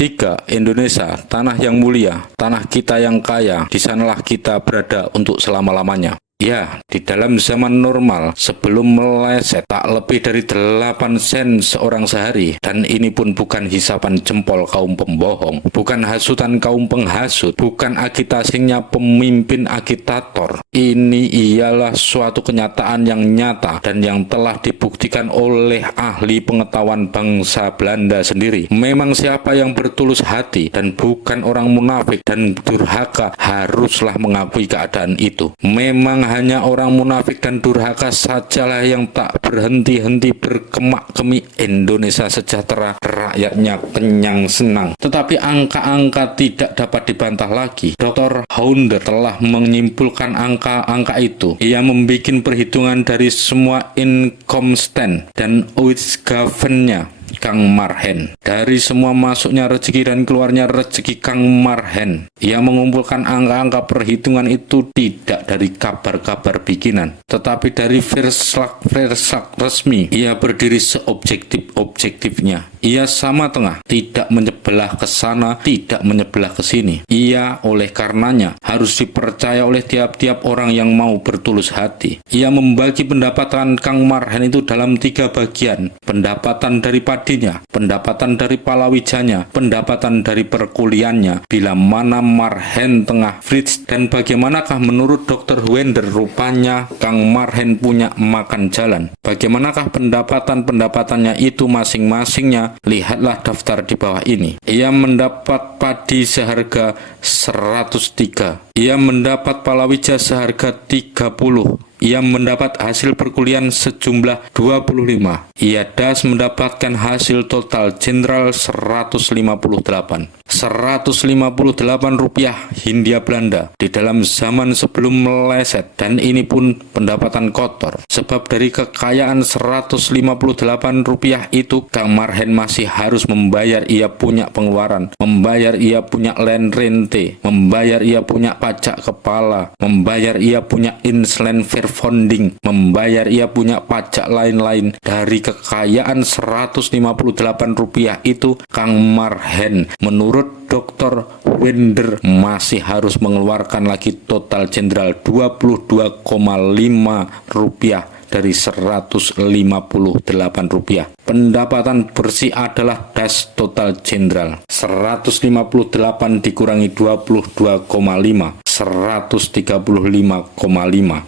3. Indonesia, tanah yang mulia, tanah kita yang kaya, di sanalah kita berada untuk selama-lamanya. Ya, di dalam zaman normal, sebelum meleset, tak lebih dari 8 sen seorang sehari. Dan ini pun bukan hisapan jempol kaum pembohong, bukan hasutan kaum penghasut, bukan agitasinya pemimpin agitator. Ini ialah suatu kenyataan yang nyata dan yang telah dibuktikan oleh ahli pengetahuan bangsa Belanda sendiri. Memang siapa yang bertulus hati dan bukan orang munafik dan durhaka haruslah mengakui keadaan itu. Memang hanya orang munafik dan durhaka sajalah yang tak berhenti-henti berkemak-kemik Indonesia sejahtera, rakyatnya kenyang senang. Tetapi angka-angka tidak dapat dibantah lagi. Dr. Hounder telah menyimpulkan angka-angka itu. Ia membuat perhitungan dari semua income stand dan Uitgavennya Kang Marhen, dari semua masuknya rezeki dan keluarnya rezeki Kang Marhen. Ia mengumpulkan angka-angka perhitungan itu tidak dari kabar-kabar bikinan, tetapi dari versak resmi. Ia berdiri seobjektif-objektifnya. Ia sama tengah, tidak menyebelah ke sana, tidak menyebelah ke sini. Ia oleh karenanya harus dipercaya oleh tiap-tiap orang yang mau bertulus hati. Ia membagi pendapatan Kang Marhen itu dalam 3 bagian. Pendapatan dari padinya, pendapatan dari palawijanya, pendapatan dari perkuliannya. Bila mana Marhen tengah Fritz, dan bagaimanakah menurut Dr. Wender? Rupanya Kang Marhen punya makan jalan. Bagaimanakah pendapatan-pendapatannya itu masing-masingnya? Lihatlah daftar di bawah ini. Ia mendapat padi seharga 103. Ia mendapat palawija seharga 30. Ia mendapat hasil perkuliahan sejumlah 25. Ia das mendapatkan hasil total jenderal 158. 158 rupiah Hindia Belanda di dalam zaman sebelum meleset, dan ini pun pendapatan kotor. Sebab dari kekayaan 158 rupiah itu Kang Marhen masih harus membayar ia punya pengeluaran, membayar ia punya land rente, membayar ia punya pajak kepala, membayar ia punya inland fair funding, membayar ia punya pajak lain-lain. Dari kekayaan 158 rupiah itu Kang Marhen menurut Dr. Wender masih harus mengeluarkan lagi total jenderal 22,5 rupiah dari 158 rupiah. Pendapatan bersih adalah das total jenderal 158 dikurangi 22,5, 135,5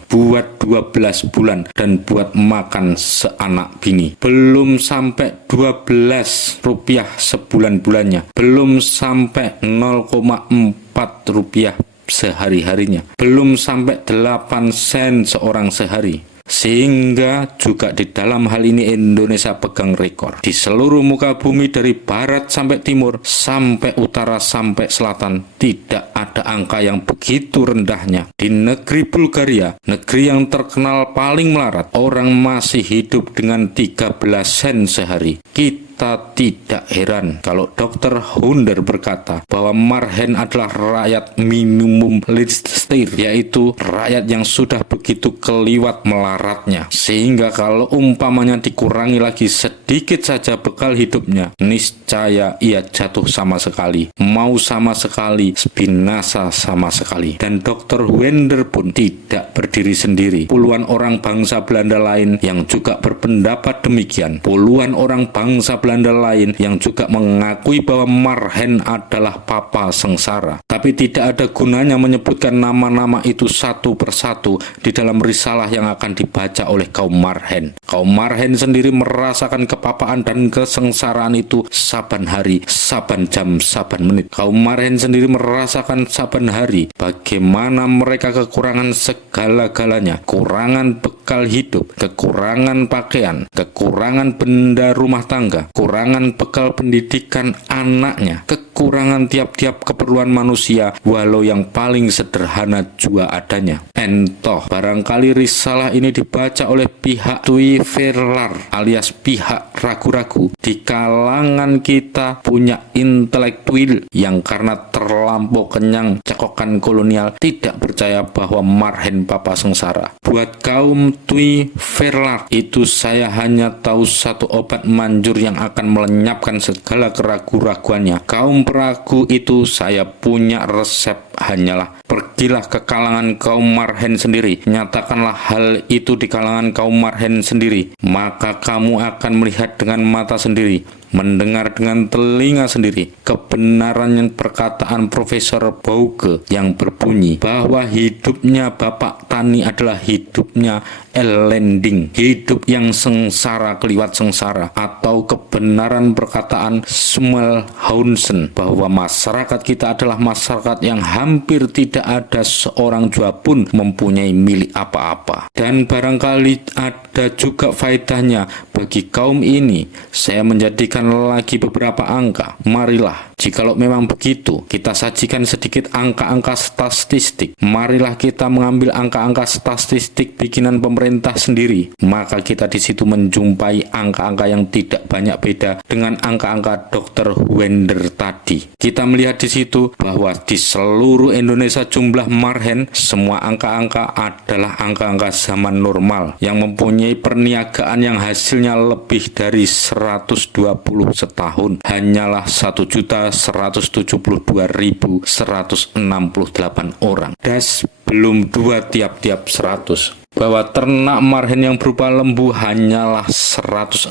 buat 12 bulan dan buat makan seanak bini. Belum sampai 12 rupiah sebulan-bulannya, belum sampai 0,4 rupiah sehari-harinya, belum sampai 8 sen seorang sehari. Sehingga juga di dalam hal ini Indonesia pegang rekor. Di seluruh muka bumi dari barat sampai timur, sampai utara sampai selatan, tidak ada angka yang begitu rendahnya. Di negeri Bulgaria, negeri yang terkenal paling melarat, orang masih hidup dengan 13 sen sehari. Kita tidak heran kalau Dr. Hounder berkata bahwa Marhen adalah rakyat minimum listir, yaitu rakyat yang sudah begitu keliwat melaratnya, sehingga kalau umpamanya dikurangi lagi sedikit saja bekal hidupnya, niscaya ia jatuh sama sekali, mau sama sekali, binasa sama sekali. Dan Dr. Wender pun tidak berdiri sendiri. Puluhan orang bangsa Belanda lain yang juga berpendapat demikian, puluhan orang bangsa Belanda lain yang juga mengakui bahwa Marhen adalah papa sengsara. Tapi tidak ada gunanya menyebutkan nama-nama itu satu persatu di dalam risalah yang akan dibaca oleh kaum Marhen. Kaum Marhen sendiri merasakan kepapaan dan kesengsaraan itu saban hari, saban jam, saban menit. Kaum Marhen sendiri merasakan saban hari bagaimana mereka kekurangan segala-galanya, kekurangan bekal hidup, kekurangan pakaian, kekurangan benda rumah tangga, kekurangan bekal pendidikan anaknya, kekurangan tiap-tiap keperluan manusia, walau yang paling sederhana juga adanya. Entah barangkali risalah ini dibaca oleh pihak Tui Verlar alias pihak ragu-ragu. Di kalangan kita punya intelektual yang karena terlampau kenyang cekokan kolonial tidak percaya bahwa marhen papa sengsara. Buat kaum Tui Verlar itu saya hanya tahu satu obat manjur yang akan melenyapkan segala keraguan-raguannya. Kaum peragu itu saya punya resep, hanyalah pergilah ke kalangan kaum marhen sendiri, nyatakanlah hal itu di kalangan kaum marhen sendiri, maka kamu akan melihat dengan mata sendiri, mendengar dengan telinga sendiri kebenaran perkataan Profesor Bauke yang berbunyi bahwa hidupnya Bapak Tani adalah hidupnya elending, hidup yang sengsara keliwat sengsara, atau kebenaran perkataan Samuel Hunsen bahwa masyarakat kita adalah masyarakat yang hampir tidak ada seorang jua pun mempunyai milik apa-apa. Dan barangkali ada juga faedahnya bagi kaum ini saya menjadikan lagi beberapa angka. Marilah, jikalau memang begitu, kita sajikan sedikit angka-angka statistik. Marilah kita mengambil angka-angka statistik bikinan pemerintah sendiri. Maka kita di situ menjumpai angka-angka yang tidak banyak beda dengan angka-angka Dr. Wender tadi. Kita melihat di situ bahwa di seluruh Indonesia jumlah marhen, semua angka-angka adalah angka-angka zaman normal yang mempunyai perniagaan yang hasilnya lebih dari 120 setahun, hanyalah 1.172.168 orang. Das belum 2 tiap-tiap 100. Bahwa ternak marhen yang berupa lembu hanyalah 145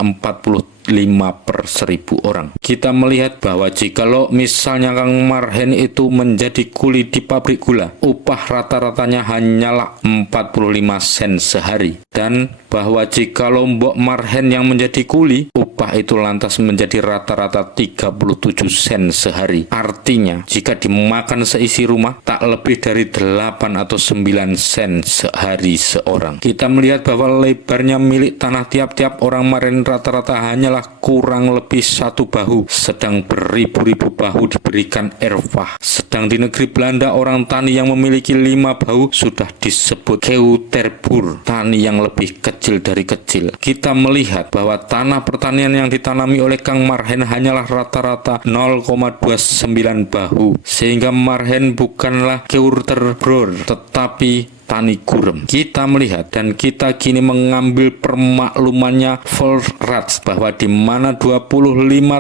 per 1000 orang. Kita melihat bahwa jikalau misalnya Kang marhen itu menjadi kuli di pabrik gula, upah rata-ratanya hanyalah 45 sen sehari. Dan bahwa jikalau mbok marhen yang menjadi kuli, upah itu lantas menjadi rata-rata 37 sen sehari. Artinya, jika dimakan seisi rumah, tak lebih dari 8 atau 9 sen sehari seorang. Kita melihat bahwa lebarnya milik tanah tiap-tiap orang marhen rata-rata hanyalah kurang lebih 1 bahu, sedang beribu-ribu bahu diberikan erfah. Sedang di negeri Belanda orang tani yang memiliki 5 bahu sudah disebut keuterbur, tani yang lebih kecil dari kecil. Kita melihat bahwa tanah pertanian yang ditanami oleh Kang marhen hanyalah rata-rata 0,29 bahu, sehingga marhen bukanlah keuterbur tetapi tani gurem. Kita melihat dan kita kini mengambil permaklumannya Volrats bahwa di mana 25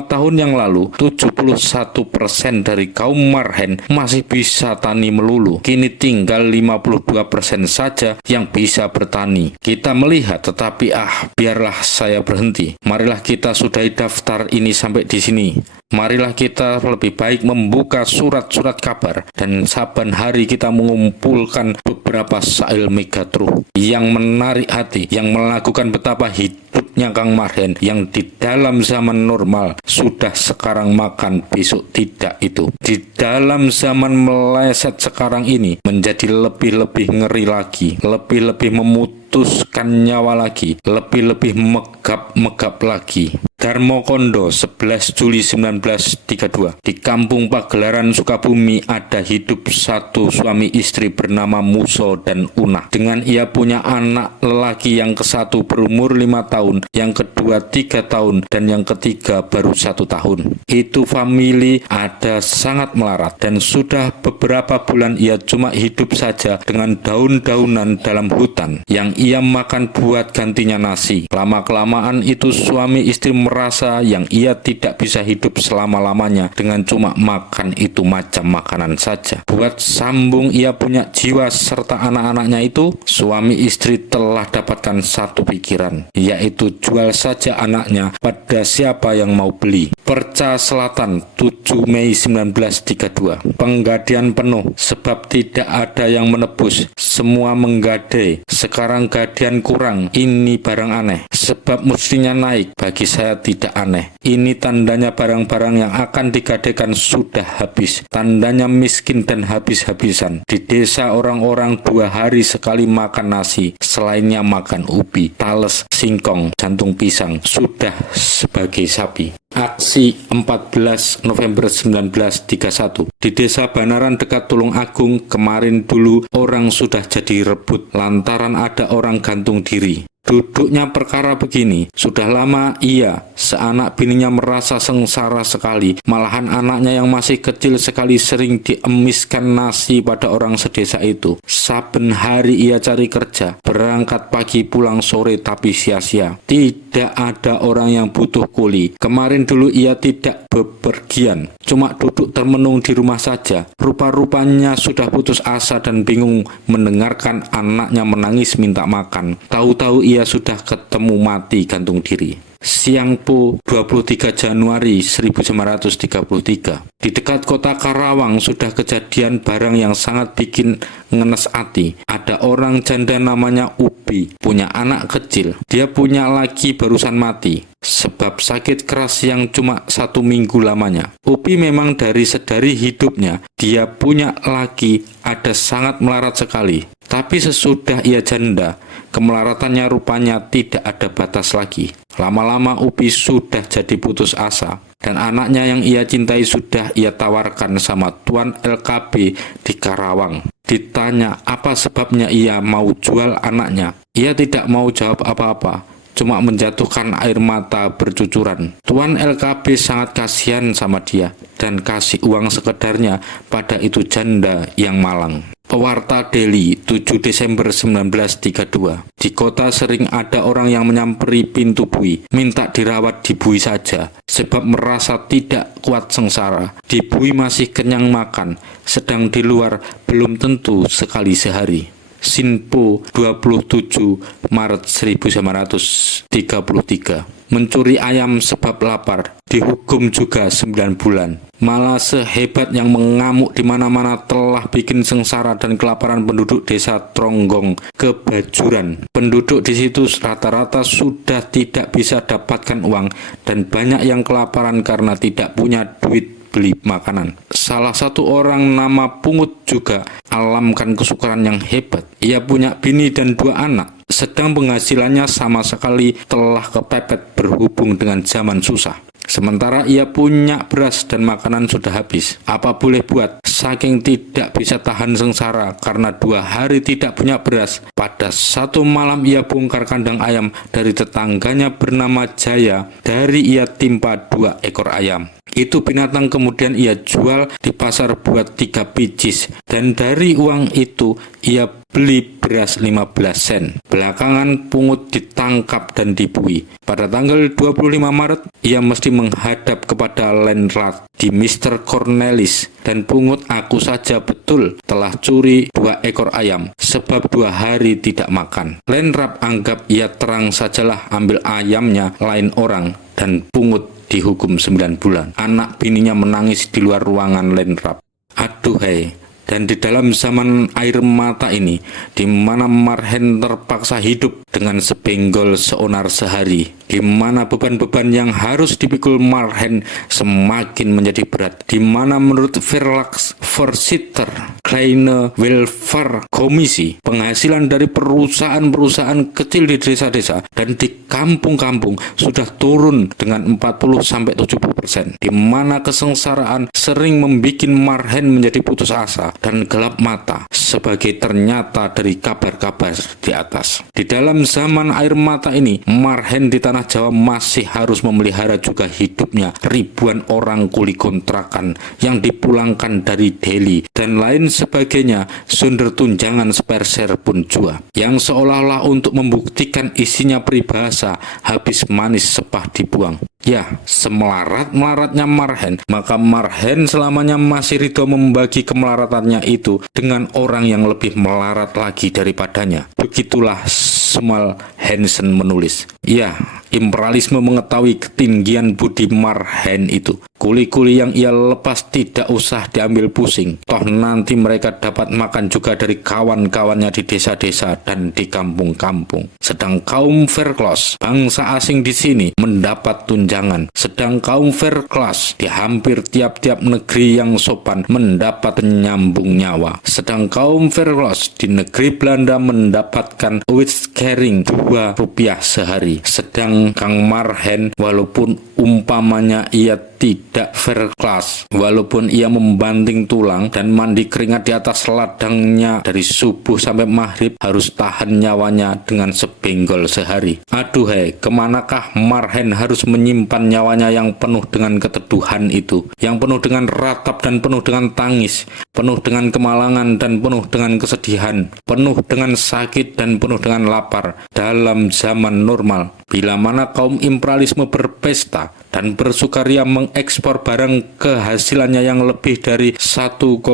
tahun yang lalu 71% dari kaum marhen masih bisa tani melulu, kini tinggal 52% saja yang bisa bertani. Kita melihat, tetapi biarlah saya berhenti. Marilah kita sudahi daftar ini sampai di sini. Marilah kita lebih baik membuka surat-surat kabar dan saban hari kita mengumpulkan beberapa sail megatruh yang menarik hati, yang melakukan betapa hidupnya Kang marhen yang di dalam zaman normal sudah sekarang makan besok tidak itu. Di dalam zaman meleset sekarang ini menjadi lebih-lebih ngeri lagi, lebih-lebih memutuskan nyawa lagi, lebih-lebih megap-megap lagi. Darmo Kondo 11 Juli 1932. Di kampung Pagelaran Sukabumi ada hidup satu suami istri bernama Muso dan Unah. Dengan ia punya anak lelaki yang ke-1 berumur 5 tahun, yang kedua 3 tahun, dan yang ketiga baru 1 tahun. Itu famili ada sangat melarat dan sudah beberapa bulan ia cuma hidup saja dengan daun-daunan dalam hutan yang ia makan buat gantinya nasi. Lama-kelamaan itu suami istri merasa yang ia tidak bisa hidup selama-lamanya dengan cuma makan itu macam makanan saja. Buat sambung ia punya jiwa serta anak-anaknya itu, suami istri telah dapatkan satu pikiran, yaitu jual saja anaknya pada siapa yang mau beli. Perca Selatan 7 Mei 1932. Penggadian penuh sebab tidak ada yang menebus, semua menggadai. Sekarang gadian kurang, ini barang aneh sebab mestinya naik. Bagi saya tidak aneh. Ini tandanya barang-barang yang akan digadaikan sudah habis. Tandanya miskin dan habis-habisan. Di desa orang-orang 2 hari sekali makan nasi, selainnya makan ubi, tales, singkong, jantung pisang, sudah sebagai sapi. Aksi 14 November 1931 di Desa Banaran dekat Tulung Agung kemarin dulu orang sudah jadi rebut lantaran ada orang gantung diri. Duduknya perkara begini, sudah lama ia, seanak bininya merasa sengsara sekali, malahan anaknya yang masih kecil sekali sering diemiskan nasi pada orang sedesa itu. Saben hari ia cari kerja, berangkat pagi pulang sore tapi sia-sia. Tidak ada orang yang butuh kuli. Kemarin dulu ia tidak bepergian, cuma duduk termenung di rumah saja. Rupa-rupanya sudah putus asa dan bingung mendengarkan anaknya menangis minta makan. Tahu-tahu ia sudah ketemu mati gantung diri. Siang Po 23 Januari 1933 di dekat kota Karawang sudah kejadian barang yang sangat bikin ngenes hati. Ada orang janda namanya Ubi, punya anak kecil. Dia punya laki barusan mati sebab sakit keras yang cuma 1 minggu lamanya. Ubi memang dari sedari hidupnya dia punya laki ada sangat melarat sekali. Tapi sesudah ia janda, kemelaratannya rupanya tidak ada batas lagi. Lama-lama Upi sudah jadi putus asa, dan anaknya yang ia cintai sudah ia tawarkan sama Tuan LKB di Karawang. Ditanya apa sebabnya ia mau jual anaknya, ia tidak mau jawab apa-apa, cuma menjatuhkan air mata bercucuran. Tuan LKB sangat kasihan sama dia dan kasih uang sekedarnya pada itu janda yang malang. Pewarta Delhi 7 Desember 1932. Di kota sering ada orang yang menyamperi pintu bui, minta dirawat di bui saja, sebab merasa tidak kuat sengsara. Di bui masih kenyang makan, sedang di luar belum tentu sekali sehari. Sinpo 27 Maret 1933. Mencuri ayam sebab lapar, dihukum juga 9 bulan. Malah sehebat yang mengamuk di mana-mana telah bikin sengsara dan kelaparan penduduk desa Tronggong Kebajuran. Penduduk di situ rata-rata sudah tidak bisa dapatkan uang dan banyak yang kelaparan karena tidak punya duit beli makanan. Salah satu orang nama Pungut juga alamkan kesukaran yang hebat. Ia punya bini dan 2 anak, sedang penghasilannya sama sekali telah kepepet berhubung dengan zaman susah. Sementara ia punya beras dan makanan sudah habis. Apa boleh buat, saking tidak bisa tahan sengsara karena 2 hari tidak punya beras. Pada satu malam ia bongkar kandang ayam dari tetangganya bernama Jaya. Dari ia timpa 2 ekor ayam. Itu binatang kemudian ia jual di pasar buat 3 picis. Dan dari uang itu ia beli beras 15 sen. Belakangan Pungut ditangkap dan dibui. Pada tanggal 25 Maret, ia mesti menghadap kepada Lenrat di Mr. Cornelis. Dan Pungut aku saja betul telah curi 2 ekor ayam, sebab 2 hari tidak makan. Lenrat anggap ia terang sajalah ambil ayamnya lain orang, dan Pungut dihukum 9 bulan. Anak bininya menangis di luar ruangan Lenrap. Aduhai. Dan di dalam zaman air mata ini, di mana Marhen terpaksa hidup dengan sebenggol seonar sehari, di mana beban-beban yang harus dipikul Marhen semakin menjadi berat, di mana menurut Verlags Voorzitter Kleine Welfare Komisi, penghasilan dari perusahaan-perusahaan kecil di desa-desa dan di kampung-kampung sudah turun dengan 40-70%, di mana kesengsaraan sering membuat Marhen menjadi putus asa dan gelap mata sebagai ternyata dari kabar-kabar di atas. Di dalam zaman air mata ini, Marhen di tanah Jawa masih harus memelihara juga hidupnya ribuan orang kuli kontrakan yang dipulangkan dari Delhi dan lain sebagainya. Sumber tunjangan seperser pun jua, yang seolah-olah untuk membuktikan isinya peribahasa habis manis sepah dibuang. Ya, semelarat-melaratnya Marhen, maka Marhen selamanya masih ridho membagi kemelaratannya itu dengan orang yang lebih melarat lagi daripadanya. Begitulah Samuel Hansen menulis. Ya, imperialisme mengetahui ketinggian budi Marhen itu. Kuli-kuli yang ia lepas tidak usah diambil pusing. Toh nanti mereka dapat makan juga dari kawan-kawannya di desa-desa dan di kampung-kampung. Sedang kaum first class, bangsa asing di sini, mendapat tunjangan. Sedang kaum first class di hampir tiap-tiap negeri yang sopan mendapat penyambung nyawa. Sedang kaum first class di negeri Belanda mendapatkan wage carrying 2 rupiah sehari. Sedang Kang Marhen, walaupun umpamanya ia tidak first class, walaupun ia membanting tulang dan mandi keringat di atas ladangnya dari subuh sampai maghrib, harus tahan nyawanya dengan sebenggol sehari. Aduhai, kemanakah Marhen harus menyimpan nyawanya yang penuh dengan keteduhan itu, yang penuh dengan ratap dan penuh dengan tangis, penuh dengan kemalangan dan penuh dengan kesedihan, penuh dengan sakit dan penuh dengan lapar dalam zaman normal, bila mana kaum imperialisme berpesta dan bersukaria mengekspor barang kehasilannya yang lebih dari 1,5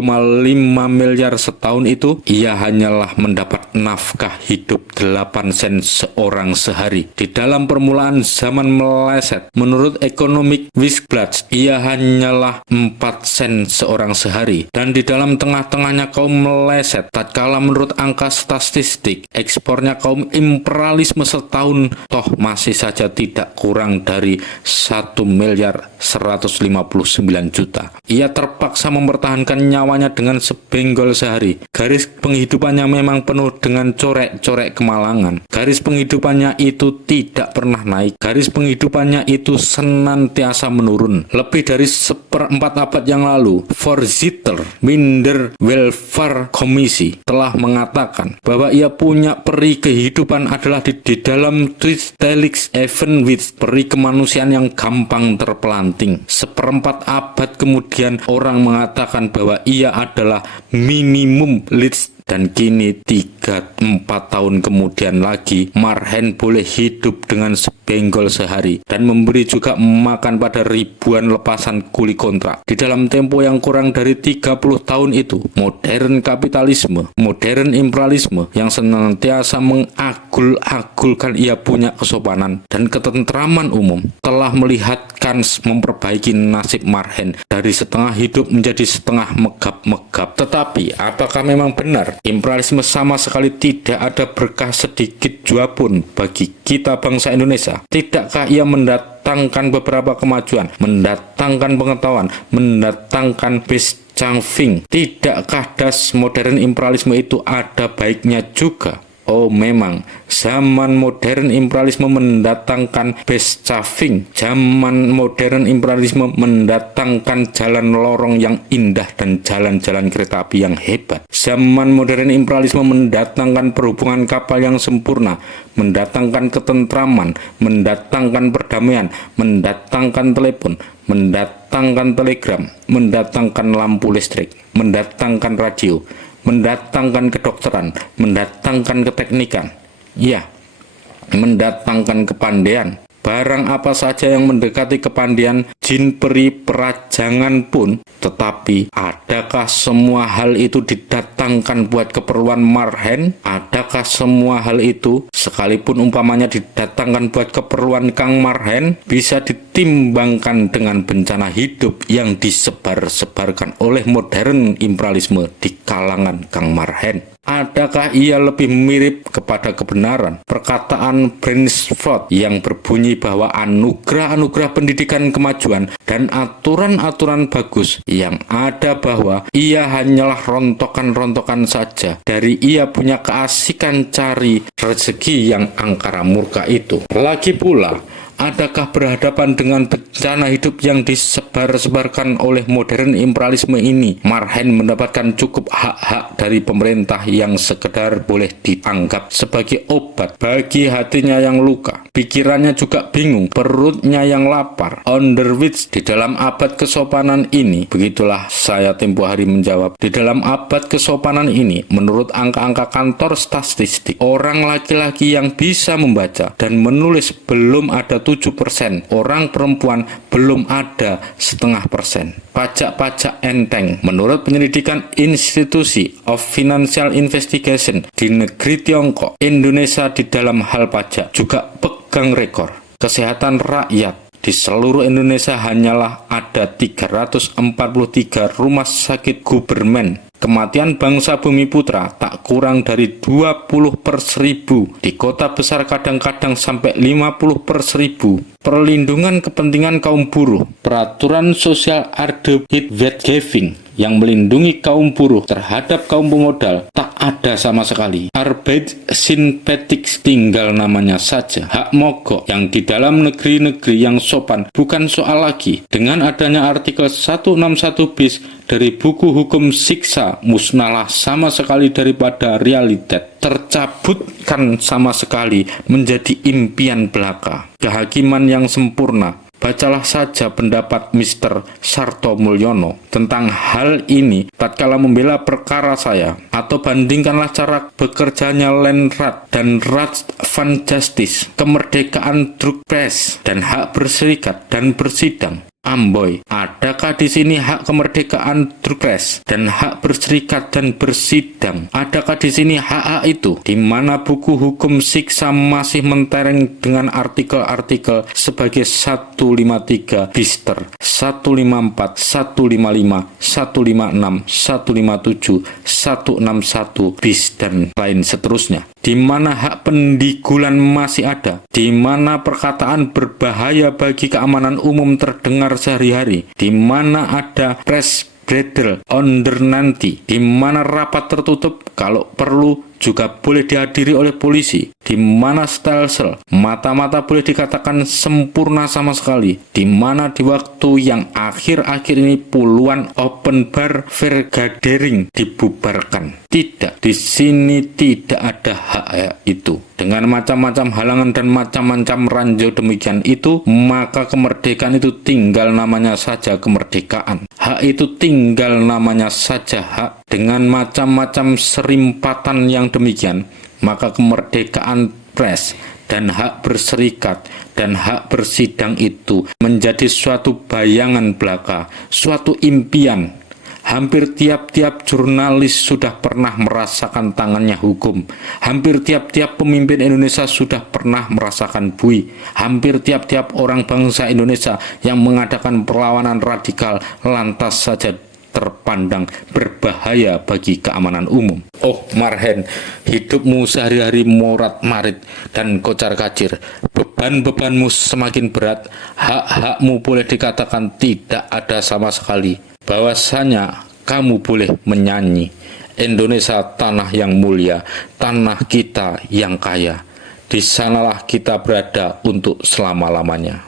miliar setahun itu, ia hanyalah mendapat nafkah hidup 8 sen seorang sehari. Di dalam permulaan zaman meleset, menurut Economic Weekblad, ia hanyalah 4 sen seorang sehari. Dan di dalam tengah-tengahnya kaum meleset, tatkala menurut angka statistik, ekspornya kaum imperialisme setahun toh masih saja tidak kurang dari 1.159 juta. Ia terpaksa mempertahankan nyawanya dengan sebenggol sehari. Garis penghidupannya memang penuh dengan corek-corek kemalangan. Garis penghidupannya itu tidak pernah naik. Garis penghidupannya itu senantiasa menurun. Lebih dari 1/4 abad yang lalu, Voorzitter Minder Welfare Commissie telah mengatakan bahwa ia punya peri kehidupan adalah di dalam Twistelics Even with peri kemanusiaan yang gampang terpelanting. 1/4 abad kemudian orang mengatakan bahwa ia adalah minimum least, dan kini 3-4 tahun kemudian lagi Marhen boleh hidup dengan sebenggol sehari dan memberi juga makan pada ribuan lepasan kuli kontrak. Di dalam tempo yang kurang dari 30 tahun itu, modern kapitalisme, modern imperialisme yang senantiasa mengagul-agulkan ia punya kesopanan dan ketentraman umum telah melihat kans memperbaiki nasib Marhen dari setengah hidup menjadi setengah megap-megap. Tetapi apakah memang benar imperialisme sama sekali tidak ada berkah sedikit jua pun bagi kita bangsa Indonesia? Tidakkah ia mendatangkan beberapa kemajuan, mendatangkan pengetahuan, mendatangkan Beschaving? Tidakkah das modern imperialisme itu ada baiknya juga? Oh memang, zaman modern imperialisme mendatangkan Beschaving, zaman modern imperialisme mendatangkan jalan lorong yang indah dan jalan-jalan kereta api yang hebat. Zaman modern imperialisme mendatangkan perhubungan kapal yang sempurna, mendatangkan ketentraman, mendatangkan perdamaian, mendatangkan telepon, mendatangkan telegram, mendatangkan lampu listrik, mendatangkan radio, mendatangkan kedokteran, mendatangkan keteknikan, ya, mendatangkan kepandaian. Barang apa saja yang mendekati kepandaian, jin peri perajangan pun. Tetapi adakah semua hal itu didatangkan buat keperluan Marhen? Adakah semua hal itu, sekalipun umpamanya didatangkan buat keperluan Kang Marhen, bisa ditimbangkan dengan bencana hidup yang disebar-sebarkan oleh modern imperialisme di kalangan Kang Marhen? Adakah ia lebih mirip kepada kebenaran perkataan Bransford yang berbunyi bahwa anugerah-anugerah pendidikan kemajuan dan aturan-aturan bagus yang ada bahwa ia hanyalah rontokan-rontokan saja dari ia punya keasikan cari rezeki yang angkara murka itu? Lagi pula, adakah berhadapan dengan bencana hidup yang disebar-sebarkan oleh modern imperialisme ini, Marhen mendapatkan cukup hak-hak dari pemerintah yang sekedar boleh dianggap sebagai obat bagi hatinya yang luka, pikirannya juga bingung, perutnya yang lapar, under which di dalam abad kesopanan ini? Begitulah saya tempo hari menjawab. Di dalam abad kesopanan ini, menurut angka-angka kantor statistik, orang laki-laki yang bisa membaca dan menulis belum ada 7%, orang perempuan belum ada 0,5%. Pajak-pajak enteng. Menurut penyelidikan Institusi of Financial Investigation di negeri Tiongkok, Indonesia di dalam hal pajak juga pegang rekor. Kesehatan rakyat, Di seluruh Indonesia hanyalah ada 343 rumah sakit Gubermen. Kematian bangsa Bumi Putra tak kurang dari 20/1000. Di kota besar kadang-kadang sampai 50/1000. Perlindungan kepentingan kaum buruh. Peraturan sosial Arbeidswetgeving yang melindungi kaum buruh terhadap kaum pemodal tak ada sama sekali. Arbeitsinspektik tinggal namanya saja. Hak mogok yang di dalam negeri-negeri yang sopan bukan soal lagi. Dengan adanya artikel 161 bis dari buku hukum siksa, musnahlah sama sekali daripada realitas. Tercabutkan sama sekali menjadi impian belaka. Kehakiman yang sempurna. Bacalah saja pendapat Mr. Sarto Mulyono tentang hal ini tatkala membela perkara saya, atau bandingkanlah cara bekerjanya Lenrat dan Rad van Justice, kemerdekaan druk press dan hak berserikat dan bersidang. Amboy, adakah di sini hak kemerdekaan drukres dan hak berserikat dan bersidang? Adakah di sini hak-hak itu? Di mana buku hukum siksa masih mentereng dengan artikel-artikel sebagai 153 Bister, 154, 155, 156, 157, 161 bis dan lain seterusnya. Di mana hak pendigulan masih ada? Di mana perkataan berbahaya bagi keamanan umum terdengar sehari-hari? Di mana ada press bredel onder nanti? Di mana rapat tertutup kalau perlu juga boleh dihadiri oleh polisi? Di mana stelsel mata-mata boleh dikatakan sempurna sama sekali? Di mana di waktu yang akhir-akhir ini puluhan open bar vergadering dibubarkan? Tidak, di sini tidak ada hak itu. Dengan macam-macam halangan dan macam-macam ranjau demikian itu, maka kemerdekaan itu tinggal namanya saja kemerdekaan. Hak itu tinggal namanya saja hak. Dengan macam-macam serimpatan yang demikian, maka kemerdekaan pers dan hak berserikat dan hak bersidang itu menjadi suatu bayangan belaka, suatu impian. Hampir tiap-tiap jurnalis sudah pernah merasakan tangannya hukum. Hampir tiap-tiap pemimpin Indonesia sudah pernah merasakan bui. Hampir tiap-tiap orang bangsa Indonesia yang mengadakan perlawanan radikal lantas saja terpandang berbahaya bagi keamanan umum. Oh Marhen, hidupmu sehari-hari morat-marit dan kocar-kacir. Beban-bebanmu semakin berat. Hak-hakmu boleh dikatakan tidak ada sama sekali. Bahwasanya kamu boleh menyanyi. Indonesia tanah yang mulia, tanah kita yang kaya. Di sanalah kita berada untuk selama-lamanya.